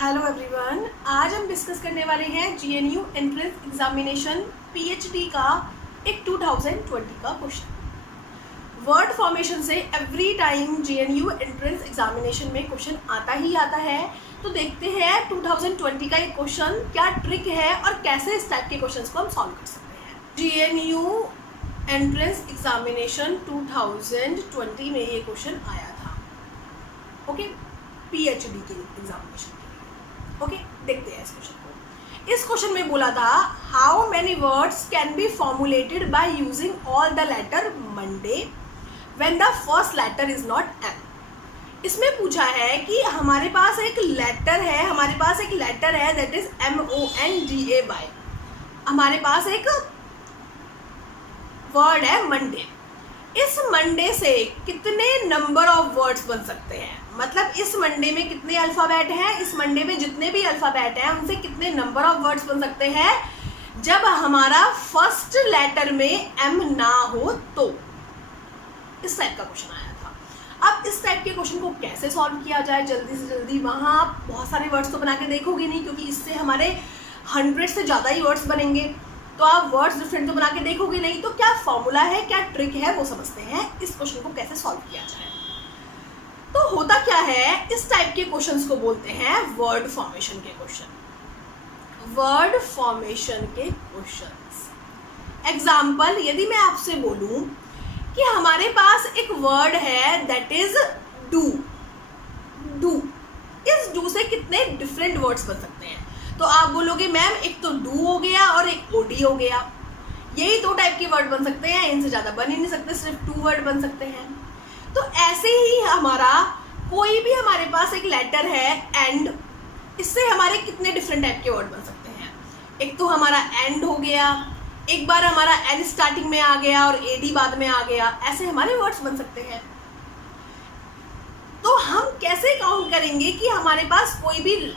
Hello everyone, आज हम discuss करने वाले हैं जीएनयू एंट्रेंस एग्जामिनेशन पीएचडी का एक 2020 का क्वेश्चन। वर्ड फॉर्मेशन से every time GNU entrance examination में क्वेश्चन आता ही आता है। तो देखते हैं 2020 का ये क्वेश्चन क्या ट्रिक है और कैसे इस टाइप के क्वेश्चंस को हम सॉल्व कर सकते हैं। जीएनयू एंट्रेंस एग्जामिनेशन 2020 में ये क्वेश्चन आया था, ओके, पीएचडी के एग्जामिनेशन। ओके, देखते हैं इस क्वेश्चन को। इस क्वेश्चन में बोला था how many words can be formulated by using all the letter Monday when the first letter is not M. इसमें पूछा है कि हमारे पास एक लेटर है दैट इज MONDAY। हमारे पास एक वर्ड है मंडे। इस मंडे से कितने नंबर ऑफ वर्ड्स बन सकते हैं, मतलब इस मंडे में कितने अल्फ़ाबेट हैं, इस मंडे में जितने भी अल्फ़ाबेट हैं उनसे कितने नंबर ऑफ वर्ड्स बन सकते हैं जब हमारा फर्स्ट लेटर में एम ना हो। तो इस टाइप का क्वेश्चन आया था। अब इस टाइप के क्वेश्चन को कैसे सॉल्व किया जाए जल्दी से जल्दी। वहाँ आप बहुत सारे वर्ड्स तो बना के देखोगे नहीं, क्योंकि इससे हमारे 100 से ज़्यादा ही वर्ड्स बनेंगे, तो आप वर्ड्स डिफरेंट तो बना के देखोगे नहीं। तो क्या फॉर्मूला है, क्या ट्रिक है, वो समझते हैं इस क्वेश्चन को कैसे सॉल्व किया जाए। तो होता क्या है, इस टाइप के क्वेश्चंस को बोलते हैं वर्ड फॉर्मेशन के क्वेश्चन। वर्ड फॉर्मेशन के क्वेश्चंस। एग्जाम्पल, यदि मैं आपसे बोलूं कि हमारे पास एक वर्ड है दैट इज डू। इस डू से कितने डिफरेंट वर्ड्स बन सकते हैं? तो आप बोलोगे मैम एक तो डू हो गया और एक ओडी हो गया, यही 2 टाइप के वर्ड बन सकते हैं, इनसे ज़्यादा बन ही नहीं सकते, सिर्फ 2 वर्ड बन सकते हैं। तो ऐसे ही हमारा कोई भी हमारे पास एक लेटर है एंड, इससे हमारे कितने डिफरेंट टाइप के वर्ड बन सकते हैं। एक तो हमारा एंड हो गया, एक बार हमारा एंड स्टार्टिंग में आ गया और एडी बाद में आ गया, ऐसे हमारे वर्ड्स बन सकते हैं। तो हम कैसे काउंट करेंगे कि हमारे पास कोई भी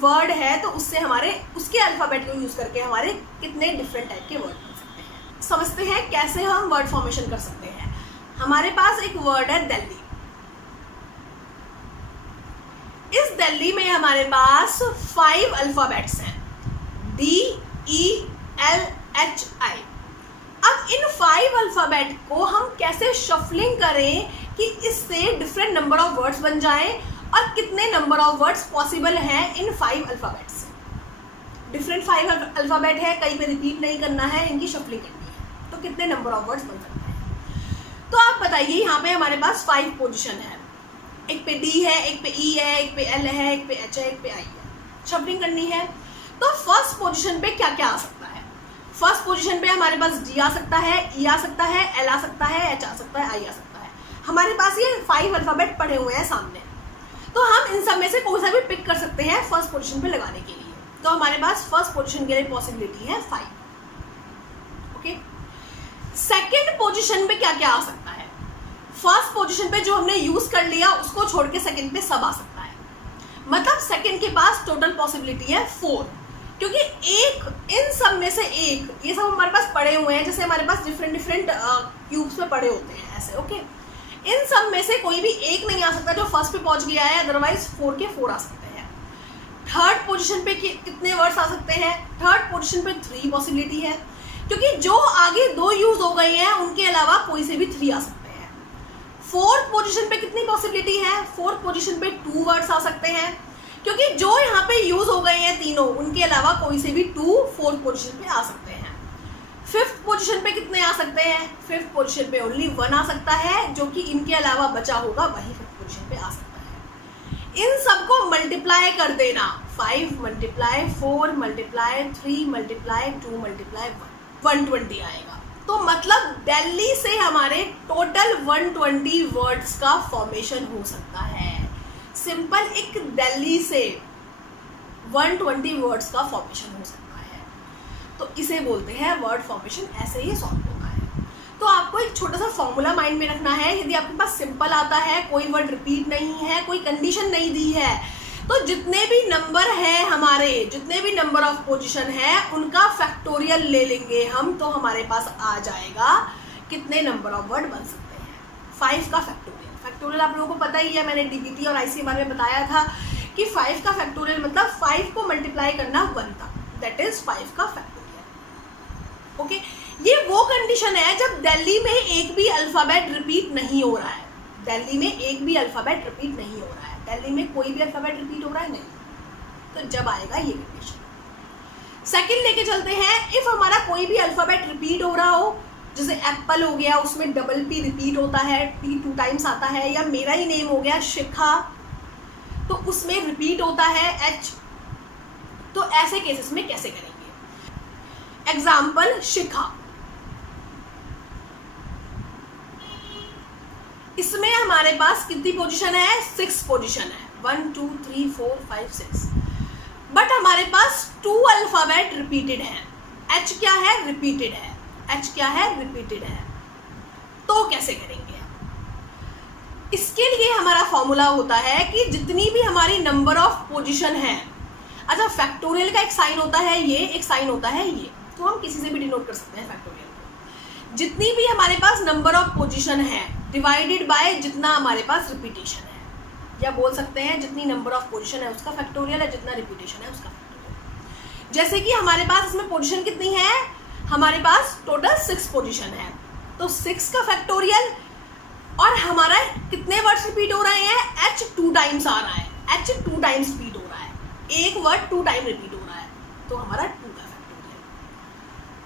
वर्ड है तो उससे हमारे उसके अल्फ़ाबेट को यूज़ करके हमारे कितने डिफरेंट टाइप के वर्ड बन सकते हैं। समझते हैं कैसे हम वर्ड फॉर्मेशन कर सकते हैं। हमारे पास एक वर्ड है दिल्ली। इस दिल्ली में हमारे पास 5 अल्फ़ाबेट्स हैं, DELHI। अब इन 5 अल्फ़ाबेट को हम कैसे शफलिंग करें कि इससे डिफरेंट नंबर ऑफ वर्ड्स बन जाएं, और कितने नंबर ऑफ वर्ड्स पॉसिबल हैं इन 5 अल्फ़ाबेट से। डिफरेंट 5 अल्फ़ाबेट है, कहीं पे रिपीट नहीं करना है, इनकी शफलिंग करनी है, तो कितने नंबर ऑफ वर्ड्स बन सकते हैं। तो आप बताइए, यहाँ पे हमारे पास 5 पोजीशन है, एक पे D है, एक पे E है, एक पे L है, एक पे H है, एक पे I है। शफलिंग करनी है तो फर्स्ट पोजीशन पे क्या क्या आ सकता है? फर्स्ट पोजीशन पे हमारे पास D आ सकता है, E आ सकता है, L आ सकता है, H आ सकता है, I आ सकता है। हमारे पास ये 5 अल्फ़ाबेट पड़े हुए हैं सामने, तो हम इन सब में से कोई सा भी पिक कर सकते हैं फर्स्ट पोजीशन पे लगाने के लिए। तो हमारे पास फर्स्ट पोजीशन के लिए पॉसिबिलिटी है 5। ओके, सेकंड पोजीशन पे क्या क्या आ सकता है? फर्स्ट पोजीशन पे जो हमने यूज कर लिया उसको छोड़ के सेकंड पे सब आ सकता है, मतलब सेकंड के पास टोटल पॉसिबिलिटी है 4, क्योंकि एक इन सब में से एक, ये सब हमारे पास पड़े हुए हैं, जैसे हमारे पास डिफरेंट क्यूब्स में पड़े होते हैं ऐसे। ओके, इन सब में से कोई भी एक नहीं आ सकता जो फर्स्ट पे पहुंच गया है, अदरवाइज 4 के 4 आ सकते हैं। थर्ड पोजीशन पे कितने वर्ड्स आ सकते हैं? थर्ड पोजीशन पे 3 पॉसिबिलिटी है, क्योंकि जो आगे 2 यूज हो गए हैं उनके अलावा कोई से भी 3 आ सकते हैं। फोर्थ पोजीशन पे कितनी पॉसिबिलिटी है? फोर्थ पोजीशन पे 2 वर्ड्स आ सकते हैं, क्योंकि जो यहाँ पे यूज हो गए हैं तीनों, उनके अलावा कोई से भी 2 फोर्थ पोजीशन पे आ सकते हैं। फिफ्थ पोजीशन पे कितने आ सकते हैं? फिफ्थ पोजीशन पे ओनली 1 आ सकता है, जो कि इनके अलावा बचा होगा वही फिफ्थ पोजीशन पे आ सकता है। इन सबको मल्टीप्लाई कर देना, 5 मल्टीप्लाई 4 मल्टीप्लाई 3 मल्टीप्लाई 2 मल्टीप्लाई 120 आएगा। तो मतलब दिल्ली से हमारे टोटल 120 वर्ड्स का फॉर्मेशन हो सकता है। सिंपल, एक दिल्ली से 120 वर्ड्स का फॉर्मेशन हो सकता है। तो इसे बोलते हैं वर्ड फॉर्मेशन, ऐसे ही सॉल्व होता है। तो आपको एक छोटा सा फॉर्मूला माइंड में रखना है। यदि आपके पास सिंपल आता है, कोई वर्ड रिपीट नहीं है, कोई कंडीशन नहीं दी है, तो जितने भी नंबर है हमारे, जितने भी नंबर ऑफ पोजीशन है उनका फैक्टोरियल ले लेंगे हम, तो हमारे पास आ जाएगा कितने नंबर ऑफ वर्ड बन सकते हैं। 5 का फैक्टोरियल। फैक्टोरियल आप लोगों को पता ही है, मैंने DBT और IC के बारे में बताया था कि 5 का फैक्टोरियल मतलब 5 को मल्टीप्लाई करना 1 का, दैट इज 5 का फैक्टोरियल। ओके, ये वो कंडीशन है जब दिल्ली में एक भी अल्फाबेट रिपीट नहीं हो रहा है, दिल्ली में एक भी अल्फाबेट रिपीट नहीं हो रहा है, दिल्ली में कोई भी अल्फाबेट रिपीट हो रहा है नहीं, तो जब आएगा ये कंडीशन। सेकंड लेके चलते हैं, इफ हमारा कोई भी अल्फाबेट रिपीट हो रहा हो, जैसे एप्पल हो गया, उसमें डबल पी रिपीट होता है, पी 2 टाइम्स आता है, या मेरा ही नेम हो गया शिखा, तो उसमें रिपीट होता है एच, तो ऐसे केसेस में कैसे करेंगे? एग्जाम्पल शिखा, इसमें हमारे पास कितनी पोजीशन है? 6 पोजीशन है, 1 2 3 4 5 6, बट हमारे पास 2 अल्फाबेट रिपीटेड है, एच क्या है? रिपीटेड है, एच क्या है? रिपीटेड है, तो कैसे करेंगे? इसके लिए हमारा फॉर्मूला होता है कि जितनी भी हमारी नंबर ऑफ पोजीशन है, अच्छा फैक्टोरियल का एक साइन होता है ये, एक साइन होता है ये, तो हम किसी से भी डिनोट कर सकते हैं फैक्टोरियल को। जितनी भी हमारे पास नंबर ऑफ पोजीशन है डिवाइडेड बाय जितना हमारे पास रिपीटेशन है, या बोल सकते हैं जितनी नंबर ऑफ पोजीशन है उसका फैक्टोरियल है, जितना रिपीटेशन है उसका फैक्टोरियल। जैसे कि हमारे पास इसमें पोजीशन कितनी है? हमारे पास टोटल 6 पोजीशन है, तो 6 का फैक्टोरियल, और हमारा कितने वर्ड्स रिपीट हो रहे हैं? एच 2 टाइम्स आ रहा है, एच 2 टाइम्स रिपीट हो रहा है, एक वर्ड 2 टाइम रिपीट हो रहा है, तो हमारा 2 का factorial.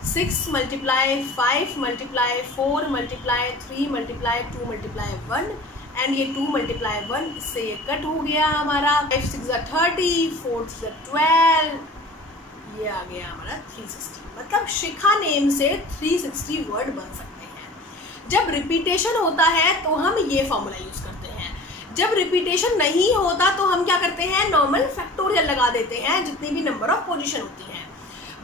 6 multiply 5 multiply 4 multiply 3 multiply 2 multiply 1, and ये 2 मल्टीप्लाई 1, इससे ये कट हो गया हमारा, 5 6 30, 4 6 12, ये आ गया हमारा 360। मतलब शिखा नेम से 360 वर्ड बन सकते हैं। जब रिपीटेशन होता है तो हम ये फॉर्मूला यूज करते हैं, जब रिपीटेशन नहीं होता तो हम क्या करते हैं? नॉर्मल फैक्टोरियल लगा देते हैं जितनी भी नंबर ऑफ पोजीशन होती हैं।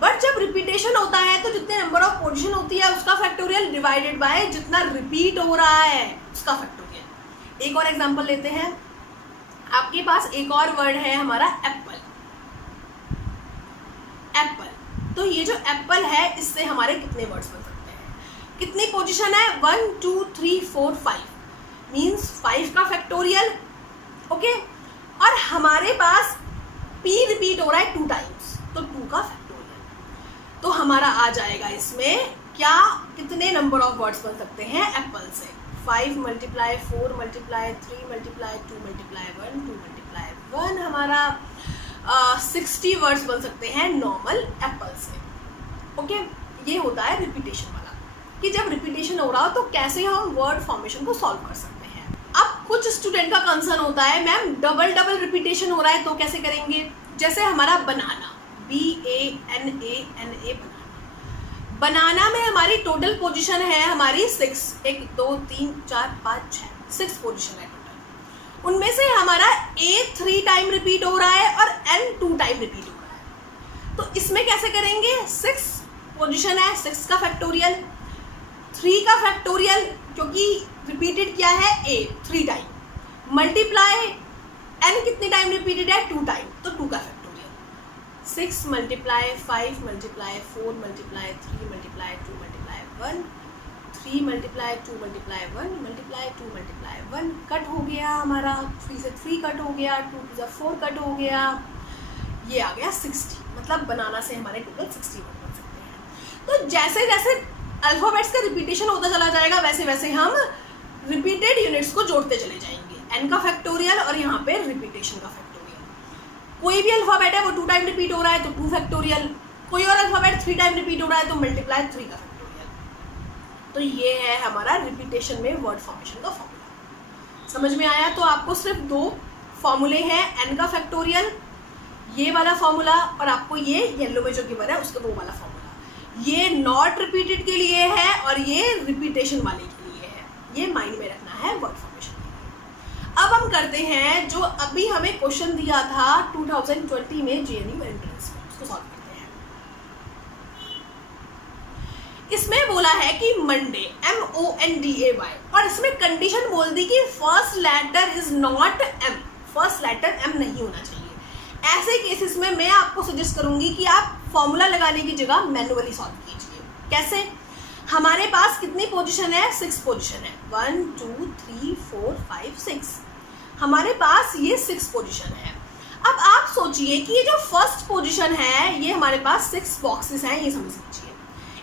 बट जब रिपीटेशन होता है तो जितने नंबर ऑफ पोजीशन होती है उसका फैक्टोरियल डिवाइडेड बाय जितना रिपीट हो रहा है उसका फैक्टोरियल। एक और एग्जांपल लेते हैं, आपके पास एक और वर्ड है हमारा एप्पल, एप्पल, तो ये जो एप्पल है इससे हमारे कितने वर्ड्स बन सकते हैं? कितनी पोजीशन है? 1 2 3 4 5, मीन्स 5 का फैक्टोरियल। ओके, और हमारे पास पी रिपीट हो रहा है 2 टाइम्स, तो 2 का फैक्टोरियल। तो हमारा आ जाएगा इसमें क्या, कितने नंबर ऑफ वर्ड्स बन सकते हैं एप्पल से? 5 multiply 4 multiply 3 multiply 2 multiply 1 2 multiply 1, हमारा 60 वर्ड्स बन सकते हैं नॉर्मल एप्पल से। ओके, ये होता है रिपीटेशन वाला, कि जब रिपीटेशन हो रहा हो तो कैसे हम वर्ड फॉर्मेशन को सॉल्व कर सकते हैं। अब कुछ स्टूडेंट का कंसर्न होता है मैम डबल डबल रिपीटेशन हो रहा है तो कैसे करेंगे? जैसे हमारा बनाना, BANANA, बनाना में हमारी टोटल पोजीशन है हमारी 6, 1 2 3 4 5 6 पोजीशन है टोटल। उनमें से हमारा A 3 टाइम रिपीट हो रहा है और N 2 टाइम रिपीट हो रहा है, तो इसमें कैसे करेंगे? 6 पोजीशन है, 6 का फैक्टोरियल, 3 का फैक्टोरियल, क्योंकि रिपीटेड क्या है? A 3 टाइम, मल्टीप्लाई N कितनी टाइम रिपीटेड है? 2 टाइम, तो 2 का factorial. 6 multiply 5 multiply 4 multiply 3 multiply 2 multiply 1, 3 multiply 2 multiply 1 multiply 2 multiply 1, cut हो गया हमारा, 3 से 3 कट हो गया, 2 से 4 कट हो गया, ये आ गया 60। मतलब बनाना से हमारे टोटल 60 वर्ड बन सकते हैं। तो जैसे जैसे अल्फाबेट्स का रिपीटेशन होता चला जाएगा वैसे वैसे हम रिपीटेड यूनिट्स को जोड़ते चले जाएंगे, N का फैक्टोरियल और यहाँ पे रिपीटेशन का फैक्टोरियल। कोई भी अल्फाबेट है वो 2 टाइम रिपीट हो रहा है तो 2 फैक्टोरियल, कोई और अल्फाबेट 3 टाइम रिपीट हो रहा है तो मल्टीप्लाई 3 का फैक्टोरियल। तो ये है हमारा रिपीटेशन में वर्ड फॉर्मेशन का फॉर्मूला। समझ में आया? तो आपको सिर्फ 2 फॉर्मूले हैं, N का फैक्टोरियल ये वाला फॉर्मूला, और आपको ये येलो में जो गिवन है उसका वो वाला फॉर्मूला। ये नॉट रिपीटेड के लिए है और ये रिपीटेशन वाले के लिए है, ये माइंड में रखना है वर्ड फॉर्मेशन के लिए। अब हम करते हैं जो अभी हमें क्वेश्चन दिया था 2020 में JNU एंट्रेंस में, उसको सॉल्व करते हैं। इसमें बोला है कि मंडे MONDAY, और इसमें कंडीशन बोल दी कि first letter is not M, first letter M नहीं होना चाहिए। ऐसे केसेस में मैं आपको सजेस्ट करूंगी कि आप फॉर्मूला लगाने की जगह मैन्युअली सॉल्व कीजिए। कैसे? हमारे पास कितनी पोजीशन है? 6 पोजीशन है, 1 2 3 4 5 6, हमारे पास ये 6 पोजीशन है। अब आप सोचिए कि ये जो फर्स्ट पोजीशन है, ये हमारे पास 6 बॉक्सेस हैं, ये समझ लीजिए।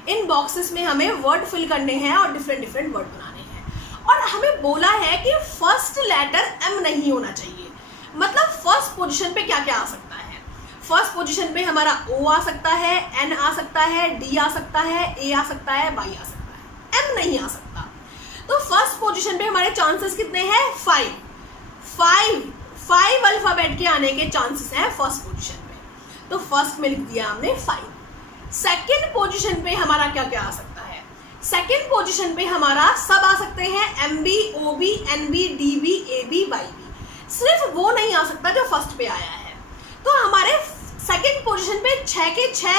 इन बॉक्सेस में हमें वर्ड फिल करने हैं और डिफरेंट डिफरेंट वर्ड बनाने हैं, और हमें बोला है कि फर्स्ट लेटर M नहीं होना चाहिए। मतलब फर्स्ट पोजीशन पे क्या क्या आ सकता है? फर्स्ट पोजीशन पे हमारा O आ सकता है, N आ सकता है, D आ सकता है, A आ सकता है, Y आ सकता है, M नहीं आ सकता। तो फर्स्ट पोजीशन पे हमारे चांसेस कितने हैं? 5 अल्फाबेट के आने के चांसेस हैं फर्स्ट पोजीशन पे। तो फर्स्ट में लिख दिया हमने 5। सेकेंड पोजीशन पे हमारा क्या क्या आ सकता है? सेकेंड पोजीशन पे हमारा सब आ सकते हैं, MB, OB, NB, DB, AB, YB। सिर्फ वो नहीं आ सकता जो फर्स्ट पे आया है। तो हमारे सेकेंड पोजीशन पे 6 के 6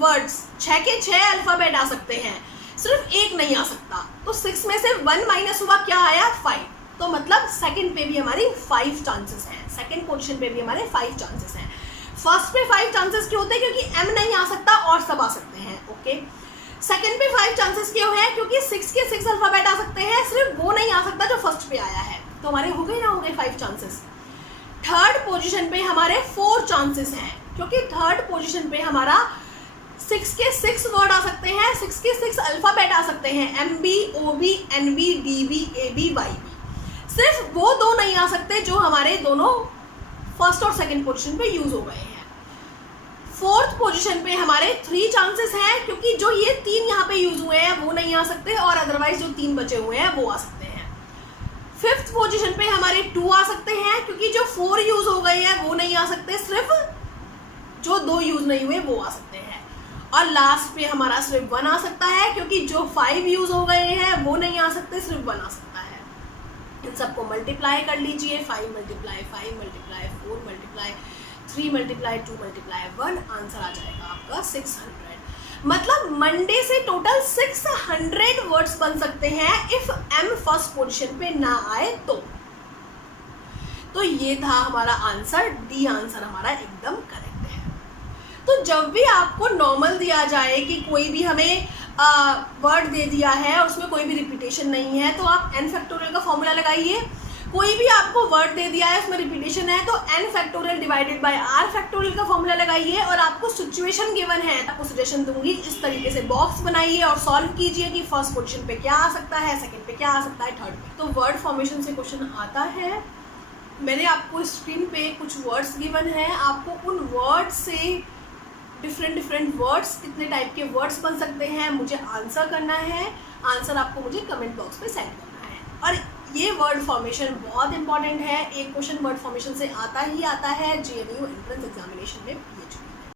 वर्ड्स, 6 के 6 अल्फाबेट आ सकते हैं, सिर्फ एक नहीं आ सकता। तो 6 में से 1 माइनस हुआ, क्या आया? 5। तो मतलब सेकंड पे भी हमारी 5 चांसेस हैं, सेकंड पोजीशन पे भी हमारे 5 चांसेस हैं। फर्स्ट पे 5 चांसेस क्यों होते हैं? क्योंकि M नहीं आ सकता और सब आ सकते हैं। ओके, सेकंड पे 5 चांसेस क्यों है? क्योंकि 6 के 6 अल्फाबेट आ सकते हैं, सिर्फ वो नहीं आ सकता जो फर्स्ट पे आया है। तो हमारे हो गए ना, हो गए 5 चांसेस। थर्ड पोजीशन पे हमारे 4 चांसेस हैं, क्योंकि थर्ड पोजीशन पे हमारा 6 के 6 वर्ड आ सकते हैं, 6 के 6 अल्फाबेट आ सकते हैं, MB, OB, NB, DB, AB, YB। सिर्फ वो दो नहीं आ सकते जो हमारे दोनों फर्स्ट और सेकंड पोजीशन पे यूज हो गए हैं। फोर्थ पोजीशन पे हमारे 3 चांसेस हैं, क्योंकि जो ये 3 यहाँ पे यूज हुए हैं वो नहीं आ सकते, और अदरवाइज जो 3 बचे हुए हैं वो आ सकते हैं। फिफ्थ पोजीशन पे हमारे 2 आ सकते हैं, क्योंकि जो 4 यूज हो गए हैं वो नहीं आ सकते, सिर्फ जो 2 यूज नहीं हुए वो आ सकते हैं। और लास्ट पे हमारा सिर्फ 1 आ सकता है, क्योंकि जो 5 यूज हो गए हैं वो नहीं आ सकते, सिर्फ 1 आ सकता है। इन सबको मल्टीप्लाई कर लीजिए, 5 multiply 5 multiply 4 multiply 3 multiply 2 multiply 1, answer आ जाएगा आपका 600। मतलब मंडे से टोटल 600 वर्ड्स बन सकते हैं इफ M फर्स्ट पोजीशन पे ना आए तो ये था हमारा आंसर, डी आंसर हमारा एकदम करेक्ट है। तो जब भी आपको नॉर्मल दिया जाए कि कोई भी हमें वर्ड दे दिया है और उसमें कोई भी रिपीटेशन नहीं है, तो आप n फैक्टोरियल का फॉर्मूला लगाइए। कोई भी आपको वर्ड दे दिया है उसमें रिपीटेशन है, तो n factorial divided by r factorial का फॉर्मूला लगाइए। और आपको सिचुएशन गिवन है, आपको सजेशन दूंगी, इस तरीके से बॉक्स बनाइए और सॉल्व कीजिए कि फर्स्ट पोजीशन पे क्या आ सकता है, सेकंड पे क्या आ सकता है, थर्ड पे। तो वर्ड फॉर्मेशन से क्वेश्चन आता है। मैंने आपको स्क्रीन पे कुछ वर्ड्स गिवन है, आपको उन वर्ड्स से डिफरेंट वर्ड्स, कितने टाइप के वर्ड्स बन सकते हैं, मुझे आंसर करना है। आंसर आपको मुझे कमेंट बॉक्स पे सेंड करना है। और ये वर्ड फॉर्मेशन बहुत इंपॉर्टेंट है, एक क्वेश्चन वर्ड फॉर्मेशन से आता ही आता है GNU एंट्रेंस एग्जामिनेशन में।